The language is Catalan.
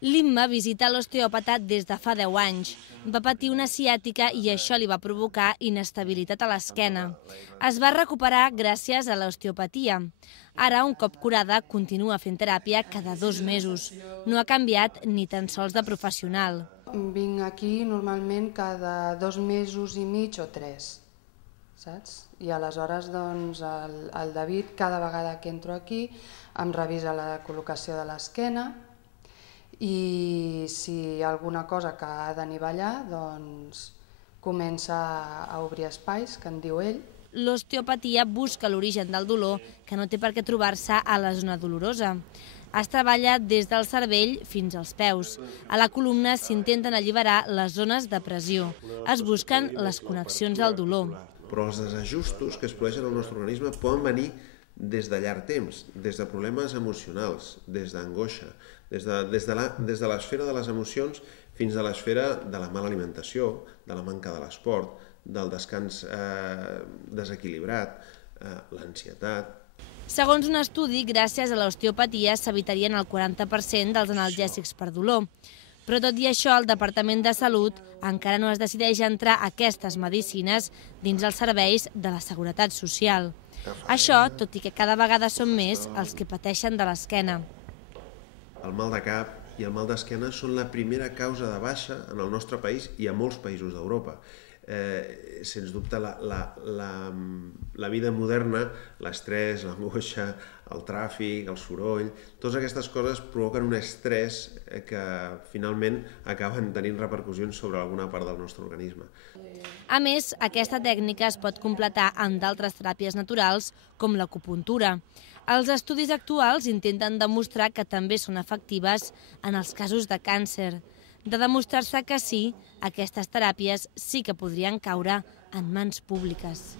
L'Imma visita l'osteòpata des de fa 10 anys. Va patir una ciàtica i això li va provocar inestabilitat a l'esquena. Es va recuperar gràcies a l'osteopatia. Ara, un cop curada, continua fent teràpia cada 2 mesos. No ha canviat ni tan sols de professional. Vinc aquí normalment cada 2 mesos i mig o 3, saps? I aleshores doncs, el David, cada vegada que entro aquí, em revisa la col·locació de l'esquena i si hi ha alguna cosa que ha d'anivellar, doncs comença a obrir espais, que en diu ell. L'osteopatia busca l'origen del dolor, que no té per què trobar-se a la zona dolorosa. Es treballa des del cervell fins als peus. A la columna s'intenten alliberar les zones de pressió. Es busquen les connexions al dolor. Però els desajustos que es produeixen al nostre organisme poden venir des de llarg temps, des de problemes emocionals, des d'angoixa, des de l'esfera de les emocions fins a l'esfera de la mala alimentació, de la manca de l'esport, del descans desequilibrat, l'ansietat. Segons un estudi, gràcies a l'osteopatia s'evitarien el 40% dels analgèsics per dolor. Però tot i això, el Departament de Salut encara no es decideix a entrar aquestes medicines dins els serveis de la Seguretat Social. Això, tot i que cada vegada són més els que pateixen de l'esquena. El mal de cap i el mal d'esquena són la primera causa de baixa en el nostre país i a molts països d'Europa. Sens dubte, la vida moderna, l'estrès, l'angoixa, el tràfic, el soroll, totes aquestes coses provoquen un estrès que finalment acaben tenint repercussions sobre alguna part del nostre organisme. A més, aquesta tècnica es pot completar amb d'altres teràpies naturals, com l'acupuntura. Els estudis actuals intenten demostrar que també són efectives en els casos de càncer. De demostrar-se que sí, aquestes teràpies sí que podrien caure en mans públiques.